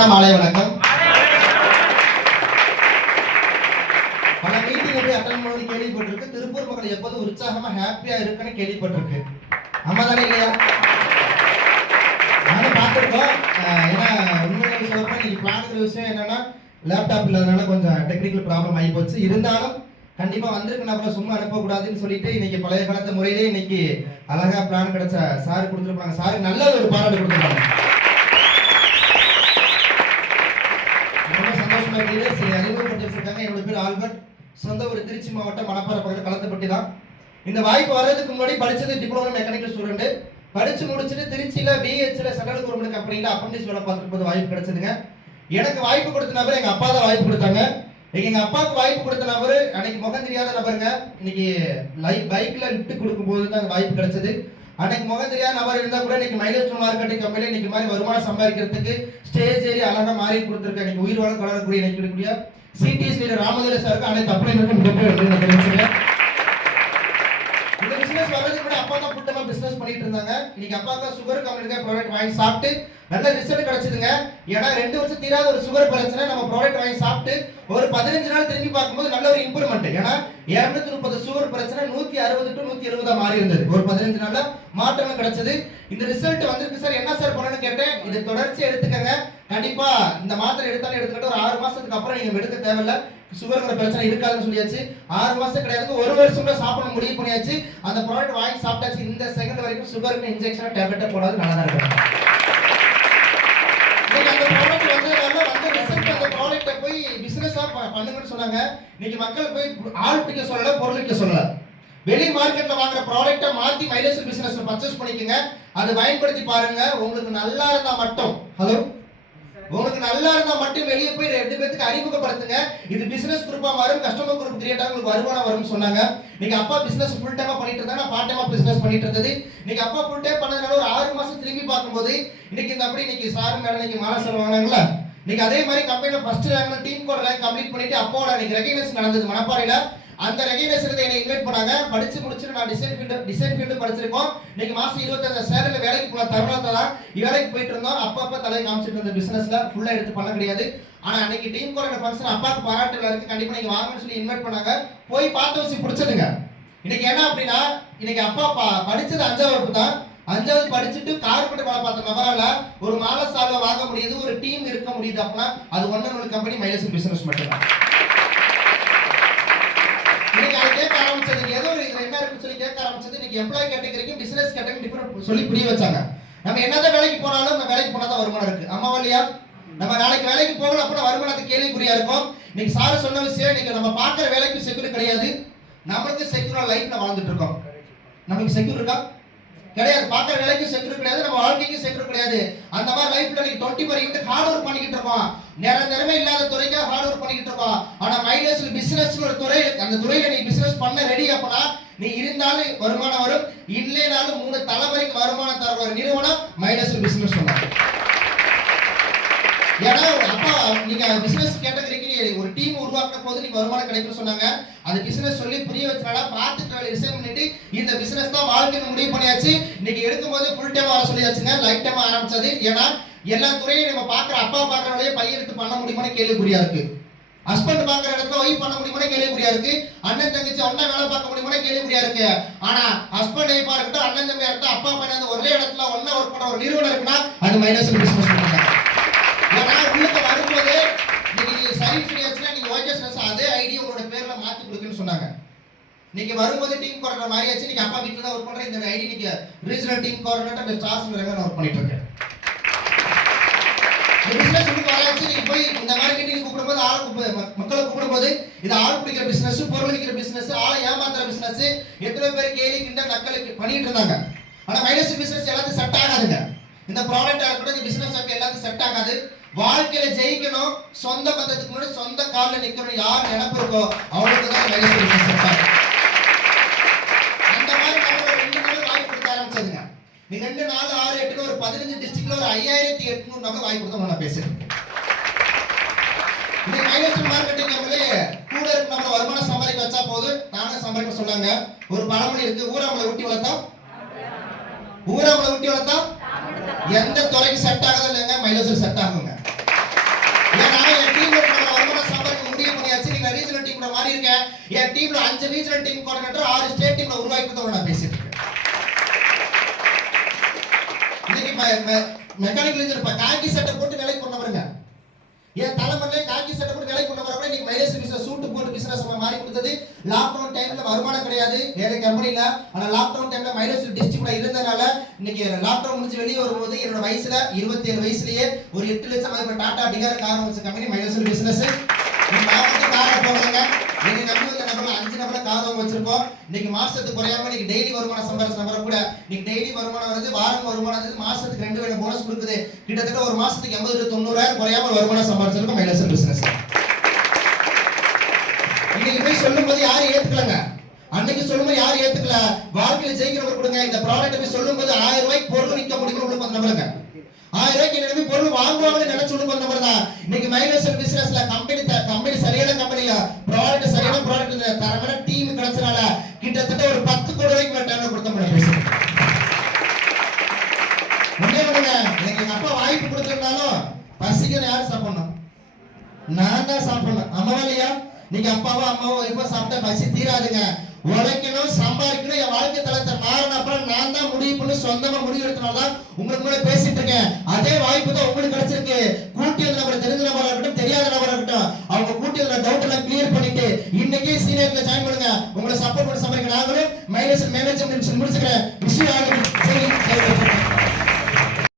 அன்பான மாலை வணக்கம். பல மீட்டிங் போய் அட்டன் பண்ணி கேள்விப்பட்டிருக்கு. திருப்பூர் மக்கள் எப்போதும் உற்சாகமா ஹாப்பியா இருக்குன்னு கேள்விப்பட்டிருக்கு. ஆமா தானே இல்லையா? நானும் பார்த்துருக்கோம். ஏன்னா உண்மையில சொல்லப்போ இன்னைக்கு பிளானுங்கிற விஷயம் என்னன்னா லேப்டாப் இல்லாதனால கொஞ்சம் டெக்னிக்கல் ப்ராப்ளம் ஆகி போச்சு. இருந்தாலும் கண்டிப்பா வந்திருக்கு நம்ம சும்மா அனுப்பக்கூடாதுன்னு சொல்லிட்டு இன்னைக்கு பழைய காலத்து முறையிலே இன்னைக்கு அழகா பிளான் கிடைச்ச சார் கொடுத்துருப்பாங்க. சாருக்கு நல்ல ஒரு பாராட்டு கொடுத்துருப்பாங்க. அறிமுகப்படுத்திருக்காங்க. என்னோட பேர் ஆல்பர்ட். சொந்த ஒரு திருச்சி மாவட்டம் மணப்பாறை பக்கத்தில் களத்துப்பட்டி தான். இந்த வாய்ப்பு வர்றதுக்கு முன்னாடி படிச்சது டிப்ளமோ மெக்கானிக்கல் ஸ்டூடெண்ட். படிச்சு முடிச்சுட்டு திருச்சியில பிஹெச்ல சென்ட்ரல் கவர்மெண்ட் கம்பெனில அப்ரண்டிஸ் வேலை பார்த்துட்டு வாய்ப்பு கிடைச்சதுங்க. எனக்கு வாய்ப்பு கொடுத்த நபர் எங்க அப்பா தான் வாய்ப்பு கொடுத்தாங்க. எங்க அப்பாவுக்கு வாய்ப்பு கொடுத்த நபர் அன்னைக்கு முகம் தெரியாத நபருங்க. இன்னைக்கு பைக்ல லிஃப்ட் கொடுக்கும் போது தான் வாய்ப்பு கிடைச்சது. அன்னைக்கு முகம் தெரியாத நபர் இருந்தா கூட இன்னைக்கு மைலேஜ் மார்க்கெட்டிங் கம்பெனி இன்னைக்கு மாதிரி வருமானம் சம்பாதிக்கிறதுக்கு ஸ்டேஜ் ஏறி அழகா மாறி கொடுத்துருக்க இன்னைக்கு உயிர் வாழ கலரக்கூடிய இன்னைக்கு இருக்கக்கூடிய சிடிஎஸ் லீடர் ராமதுரை சாருக்கு அனைத்து அப்ளைமெண்ட்டும் தெரிவிச்சுக்கிறேன். இந்த பிசினஸ் வர்றதுக்கு கூட அப்பா தான் கூட்டமா பிசினஸ் பண்ணிட்டு இருந்தாங்க. இன்னைக்கு அப்பாவுக்கு சுகர் கம்பெனிக்கு ப்ராடக்ட் வாங்கி சாப்பிட்டு நல்ல ரிசல்ட் கிடைச்சதுங்க. ஏன்னா 2 வருஷம் தீராத ஒரு சுகர் பிரச்சனை நம்ம ப்ராடக்ட் வாங்கி சாப்பிட்டு ஒரு 15 நாள் திரும்பி பார்க்கும்போது நல்ல ஒரு இம்ப்ரூவ்மெண்ட். ஏன்னா 230 சுகர் பிரச்சனை 160 to 170 மாறி இருந்தது. ஒரு 15 நாள்ல மாற்றம் கிடைச்சது. இந்த ரிசல்ட் வந்திருக்கு சார், என்ன சார் பண்ணணும்னு கேட்டேன். இது தொடர்ச்சி எடுத்துக்கங்க. கண்டிப்பா இந்த மாத்திரை எடுத்தாலும் எடுத்துக்கிட்டு ஒரு 6 மாசத்துக்கு அப்புறம் நீங்க எடுக்க தேவையில்ல. சுகர்ங்கிற பிரச்சனை இருக்காதுன்னு சொல்லியாச்சு. 6 மாசம் கிடையாது, 1 வருஷம் கூட சாப்பிட முடிவு பண்ணியாச்சு. அந்த ப்ராடக்ட் வாங்கி சாப்பிட்டாச்சு. இந்த செகண்ட் வரைக்கும் சுகருக்கு இன்ஜெக்ஷன் டேப்லெட் போடாது நல்லா தான் இருக்கும். அந்த ப்ராடக்ட் வந்து ரிசல்ட் அந்த ப்ராடக்ட்டை போய் பிசினஸா பண்ணுங்கன்னு சொன்னாங்க. இன்னைக்கு மக்கள் போய் ஆள் பிடிக்க சொல்லல, பொருள் விற்க சொல்லல. வெளி மார்க்கெட்ல வாங்குற ப்ராடக்ட்டை மாத்தி மைலேஜ் பிசினஸ்ல பர்ச்சேஸ் பண்ணிக்கங்க. அதை பயன்படுத்தி பாருங்க. உங்களுக்கு நல்லா இருந்தா மட்டும் உங்களுக்கு நல்லா இருந்தா மட்டும் வெளியே போய் 2 பேருக்கு அறிமுகப்படுத்துங்க. இது பிசினஸ் குரூப்பா மாறும், கஸ்டமர் குரூப் கிரியேட் ஆகும், உங்களுக்கு வருமானம் வரும்னு சொன்னாங்க. நீங்க அப்பா பிசினஸ் ஃபுல் டைமா பண்ணிட்டு இருந்தாங்க, நான் பார்ட் டைமா பிசினஸ் பண்ணிட்டு இருந்தது. நீங்க அப்பா ஃபுல் டைம் பண்ணதுனால ஒரு 6 மாசம் திரும்பி பார்க்கும்போது இன்னைக்கு இந்த அப்படி இன்னைக்கு சார் மேடம் இன்னைக்கு மாலை சார் வாங்கினாங்களா, நீங்க அதே மாதிரி கம்பெனில ஃபர்ஸ்ட் ரேங்க்ல டீம் கோட் ரேங்க் கம்ப்ளீட் பண்ணிட்டு அப்போட இன்னைக்கு ரெகக்னைஸ் நடந்தது மணப்பாறையில. அந்த ரெகக்னைஸ்ல என்னை இன்வைட் பண்ணாங்க. படிச்சு முடிச்சுட்டு நான் டிசைன் ஃபீல்டு படிச்சிருக்கோம். இன்னைக்கு மாசம் 25 சேலரில வேலைக்கு போன தருணத்துல தான் வேலைக்கு போயிட்டு இருந்தோம். அப்பப்ப தலையை காமிச்சிட்டு இருந்த பிசினஸ்ல ஃபுல்லா எடுத்து பண்ண கிடையாது. ஆனா அன்னைக்கு டீம் கோட் ஃபங்க்ஷன் அப்பாக்கு பாராட்டுல இருக்கு, கண்டிப்பா நீங்க வாங்கன்னு சொல்லி இன்வைட் பண்ணாங்க. போய் பார்த்து வச்சு பிடிச்சதுங்க. இன்னைக்கு என்ன அப்படின்னா இன்னைக்கு அப்பா படிச்சது 5ஆம் வகுப்பு தான். 5வது படிச்சுட்டு கார்பெட் வேலை பார்த்த நபரால ஒரு மாலை சால்வை வாங்க முடியுது, ஒரு டீம் இருக்க முடியுது. அப்படின்னா அது ஒன்னொரு கம்பெனி மைலேஜ் பிசினஸ் மட்டும்தான். கேட்க ஆரம்பிச்சது ஏதோ ஒரு இதுல என்ன இருக்குன்னு சொல்லி கேட்க ஆரம்பிச்சது. இன்னைக்கு எம்ப்ளாய் கேட்டகரிக்கும் பிசினஸ் கேட்டகரி டிஃபரண்ட் சொல்லி புரிய வச்சாங்க. நம்ம என்னதான் வேலைக்கு போனாலும் நம்ம வேலைக்கு போனாதான் வருமானம் இருக்கு. ஆமா இல்லையா? நம்ம நாளைக்கு வேலைக்கு போகல அப்படின்னா வருமானத்துக்கு கேள்விக்குறியா இருக்கும். இன்னைக்கு சார் சொன்ன விஷயம், இன்னைக்கு நம்ம பார்க்குற வேலைக்கு செக்யூர் கிடையாது. நமக்கு செக்யூரா லைஃப்ல வாழ்ந்துட்டு இருக்கோம். நமக்கு செக்யூர் இருக்கா? கிடையாது. பார்க்குற வேலைக்கு செக்யூர் கிடையாது, நம்ம வாழ்க்கைக்கு செக்யூர் கிடையாது. அந்த மாதிரி லைஃப்ல நீங்க 24 ஹார்ட் ஒர்க் பண்ணிக்கிட்டு இருக்கோம். நேரமே இல்லாத துறைக்காக ஹார்ட் ஒர்க் பண்ணிக்கிட்டு இருக்கோம். ஆனா மைலேஜ் பிசினஸ் ஒரு துறை, அந்த துறையில நீ பிசினஸ் பண்ண ரெடி அப்படின்னா நீ இருந்தாலும் வருமானம் வரும், இல்லைனாலும் 3 தலைமுறைக்கு வருமானம் தர ஒரு நிறுவனம் மைலேஜ் பிசினஸ் சொன்னாங்க. ஏன்னா அப்பா நீங்க பிசினஸ் கேட்டகரிக்கு ஒரு டீம் உருவாக்குற போது நீங்க வருமானம் கிடைக்கும் சொன்னாங்க. அந்த பிசினஸ் சொல்லி புரிய வச்சனால பார்த்துட்டு ரிசைன் பண்ணிட்டு இந்த பிசினஸ் தான் வாழ்க்கைன்னு முடிவு பண்ணியாச்சு. இன்னைக்கு எடுக்கும்போது ஃபுல் டைம் வர சொல்லியாச்சுங்க. லைஃப் டைம் ஆரம்பிச்சது. ஏன்னா எல்லா துறையும் நம்ம பார்க்குற அப்பா பார்க்குற வேலையை பையன் எடுத்து பண்ண முடியுமான்னு கேள்விக்குறியா இருக்கு. ஹஸ்பண்ட் பார்க்குற இடத்துல ஒய்ஃப் பண்ண முடியுமான்னு கேள்விக்குறியா இருக்கு. அண்ணன் தங்கச்சி ஒண்ணா வேலை பார்க்க முடியுமான்னு கேள்விக்குறியா இருக்கு. ஆனா ஹஸ்பண்ட் ஒய்ஃபா இருக்கட்டும், அண்ணன் தம்பியா இருக்கட்டும், அப்பா பையன் ஒரே இடத்துல ஒண்ணா ஒர்க் பண்ண ஒரு நிறுவனம் இருக்குன்னா அது மைனஸ் பிசினஸ் பண்ணுறாங்க. ஏன்னா உள்ளுக்கு வரும்போது நீங்க சைன் ஃப்ரீயாச்சுன்னா நீங்க ஓகேஸ் அதே ஐடியா உங்களோட பேர்ல மாத்தி கொடுக்குன்னு சொன்னாங்க. நீங்க வரும்போது டீம் கோஆர்டினேட்டர் மாதிரி ஆச்சு. நீங்க அப்பா வீட்டுல தான் ஒர்க் பண்றேன். இந்த ஐடி நீங்க ரீஜனல் டீம் கோஆர்டினேட்டர் அந்த ஸ்டார்ஸ் நான் ஒர்க் பண்ணிட்டு இருக்கேன். பிசினஸ் உங்களுக்கு வராச்சு. நீங்க போய் இந்த மாதிரி மீட்டிங் கூப்பிடும்போது மக்களை கூப்பிடும்போது இது ஆள் பிடிக்கிற பிசினஸ், பொருள் விற்கிற பிசினஸ், ஆளை ஏமாத்துற பிசினஸ், எத்தனை பேர் கேலி கிண்ட நக்கலுக்கு பண்ணிட்டு இருந்தாங்க. ஆனா மைனஸ் பிசினஸ் எல்லாத்தையும் செட் ஆகாதுங்க. இந்த ப்ராடக்ட் கூட இந்த பிசினஸ் எல்லாத்தையும் செட் ஆகாது. வாழ்க்கையில ஜெயிக்கணும், சொந்த பந்தத்துக்கு முன்னாடி சொந்த காலில் நிக்கணும் யார் நினைப்பு இருக்கோ அவங்களுக்கு தான் மைனஸ் பிசினஸ் செட் ஆகும். அந்த மாதிரி நம்ம 2 நாள் வாய்ப்பு கொடுக்க ஆரம்பிச்சதுங்க. நீ 2, 4, 6, 8 ஒரு 15 டிஸ்ட்ரிக்ட்ல ஒரு 5800 நபர் வாய்ப்பு கொடுத்தா நான் பேசுறேன். இந்த மைனஸ் மார்க்கெட்டிங் நம்மளே கூட இருக்க நம்ம வருமானம் சம்பாதிக்க வச்சா போது நானே சம்பாதிக்க சொன்னாங்க. ஒரு பழமொழி இருக்கு, ஊராமலை ஊட்டி வளர்த்தா எந்த துறைக்கு செட் ஆகுது இல்லைங்க, மைலேஜ் செட் ஆகுங்க. பண்ணிருக்கேன். என் டீம்ல 5 ரீஜனல் டீம் கோஆர்டினேட்டர் 6 ஸ்டேட் டீம்ல உருவாக்கி கொடுத்தவங்க நான் பேசிட்டு இருக்கேன். இன்னைக்கு மெக்கானிக்கல் இன்ஜினியர் காக்கி சட்டை போட்டு வேலைக்கு கொண்டவருங்க. என் தலைமறையில காக்கி சட்டை போட்டு வேலைக்கு கொண்டவங்க இன்னைக்கு மைலேஜ் பிசினஸ் சூட்டு போட்டு பிசினஸ் மாறி கொடுத்தது. லாக்டவுன் டைம்ல வருமானம் கிடையாது வேற கம்பெனில. ஆனா லாக்டவுன் டைம்ல மைலேஜ் டிஸ்ட்ரிபியூட்டர் இருந்தனால இன்னைக்கு லாக்டவுன் முடிஞ்சு வெளியே வரும்போது என்னோட வயசுல 27 வயசுலயே ஒரு 8 லட்சம் மதிப்பு டாடா டிகார் கார் வச்ச கம்பெனி மைலேஜ் பிசினஸ். கார் போடுறாங்க. இன்னைக்கு நம்பி வந்த நபர்ல 5 நபர்ல கார் வாங்க வச்சிருக்கோம். இன்னைக்கு மாசத்துக்கு குறையாம இன்னைக்கு டெய்லி வருமானம் சம்பாதிச்ச நபர் கூட இன்னைக்கு டெய்லி வருமானம் வருது, வாரம் வருமானம் வருது, மாசத்துக்கு 2 வேளை போனஸ் கொடுக்குது. கிட்டத்தட்ட ஒரு மாசத்துக்கு 80 to 90,000 குறையாம வருமானம் சம்பாதிச்சிருக்கோம் மைலேஜ் பிசினஸ். இன்னைக்கு போய் சொல்லும்போது யாரும் ஏத்துக்கலங்க. அன்னைக்கு சொல்லும்போது யாரும் ஏத்துக்கல. வாழ்க்கையில ஜெயிக்கிறவங்க கொடுங்க. இந்த ப்ராடக்ட் போய் சொல்லும்போது 1000 ரூபாய்க்கு பொருள் விற்க முடியும்னு உள்ள கொஞ்சம் நம்புறங்க. 1000 ரூபாய்க்கு என்ன பொருள் வாங்குவாங்கன்னு நினைச்சு உள்ள கொஞ்சம் நம்பர் தான். இன்னைக்கு மைலேஜ் பிசினஸ்ல கம்பெனி சரியான கம்பெனியா ப்ராடக்ட் சரியான ப்ராடக்ட் தரமான டீம் கிடைச்சனால கிட்டத்தட்ட ஒரு 10 கோடி ரூபாய்க்கு மேல டர்ன் கொடுத்த முடியும். எனக்கு எங்க அப்பா வாய்ப்பு கொடுத்திருந்தாலும் பசிக்கிற யாரு சாப்பிடணும்? நான் தான் சாப்பிடணும். அம்மாவா இல்லையா? நீங்க அப்பாவோ அம்மாவோ இப்போ சாப்பிட்டா பசி தீராதுங்க. உழைக்கணும், சம்பாதிக்கணும். என் வாழ்க்கை தளத்தை மாறின அப்புறம் நான் தான் முடிவு பண்ணி சொந்தமா முடிவு எடுத்தனால்தான் உங்களுக்கு கூட பேசிட்டு இருக்கேன். அதே வாய்ப்பு தான் உங்களுக்கு கிடைச்சிருக்கு. கூட்டி வந்து நம்ம தெரிஞ்ச நபரா இருக்கட்டும், தெரியாத நபரா இருக்கட்டும், அவங்க கூட்டி வந்து டவுட் எல்லாம் கிளியர் பண்ணிட்டு இன்னைக்கே சீனியர்ல ஜாயின் பண்ணுங்க. உங்களை சப்போர்ட் பண்ண சமைக்க நாங்களும் மைலேஜ் மேனேஜ்மெண்ட் முடிச்சுக்கிறேன். விஷயம்